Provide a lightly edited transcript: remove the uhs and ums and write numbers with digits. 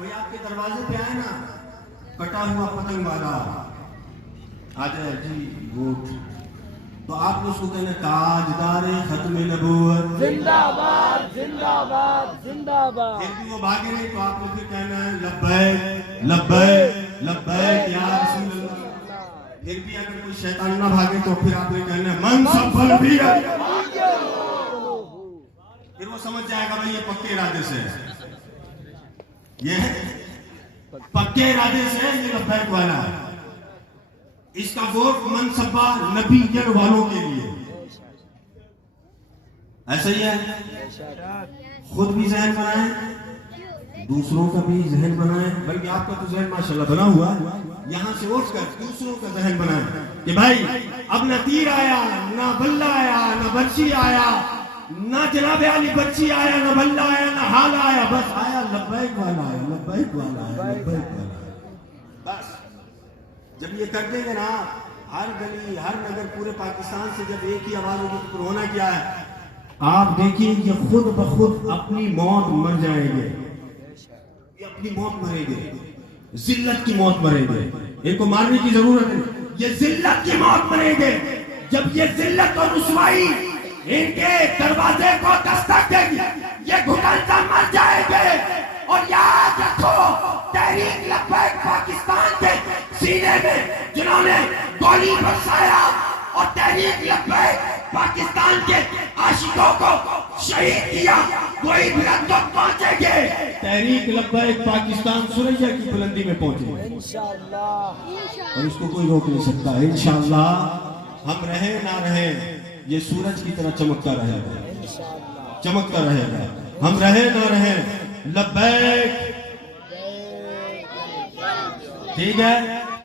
کوئی آپ کے دروازے پہ آئے نا کٹا ہوا پتنگ والا آ جائے جی ووٹ، تو آپ اس کو کہنا تاجدار ختم نبوت زندہ باد زندہ باد زندہ باد. پھر بھی وہ بھاگے نہیں تو آپ کو پھر کہنا ہے لبیک لبیک لبیک یا رسول اللہ. پھر بھی اگر کوئی شیطان نہ بھاگے تو پھر آپ نے کہنا ہے من سب بھی ہے. پھر وہ سمجھ جائے گا بھائی یہ پکے ارادے سے ہے، یہ پکے ارادے سے ہے، یہ لبیک والا ہے. اس کا ووٹ منصبہ نبی جن والوں کے لیے. ایسا ہی ہے، خود بھی ذہن بنائیں، دوسروں کا بھی ذہن بنائیں. بلکہ آپ کا تو ذہن ماشاءاللہ بنا ہوا ہے، یہاں سے اٹھ کر دوسروں کا ذہن بنائیں کہ بھائی اب نہ تیر آیا، نہ بلہ آیا، نہ برچی آیا، نہ جناب علی برچی آیا، نہ بلہ آیا، نہ حال آیا، بس آیا لبیک والا آیا، لبیک والا آیا، لبیک والا آیا. بس جب یہ کر دیں گے نا، ہر گلی ہر نگر پورے پاکستان سے جب ایک ہی آواز ہوگی تو ہونا کیا ہے، آپ دیکھیں کہ خود بخود اپنی موت مر جائیں گے. یہ اپنی موت مریں گے، ذلت کی موت مریں گے. ان کو مارنے کی ضرورت ہے، یہ ذلت کی موت مریں گے. جب یہ ذلت اور رسوائی ان کے دروازے کو دستک دے گی، یہ گھٹن سا مر جائیں گے. اور یاد رکھو تحریک لبیک پاکستان کے سینے میں جنہوں نے گولی برسایا اور تحریک لبیک پاکستان کے عاشقوں کو شہید کیا، وہی بلند تک پہنچیں گے. تحریک لبیک پاکستان سریا کی بلندی میں پہنچے انشاءاللہ. اور اس کو کوئی روک نہیں سکتا. انشاءاللہ ہم رہیں نہ رہیں یہ سورج کی طرح چمکتا رہے گا، چمکتا رہے گا. ہم رہیں نہ رہیں لبیک. ٹھیک ہے.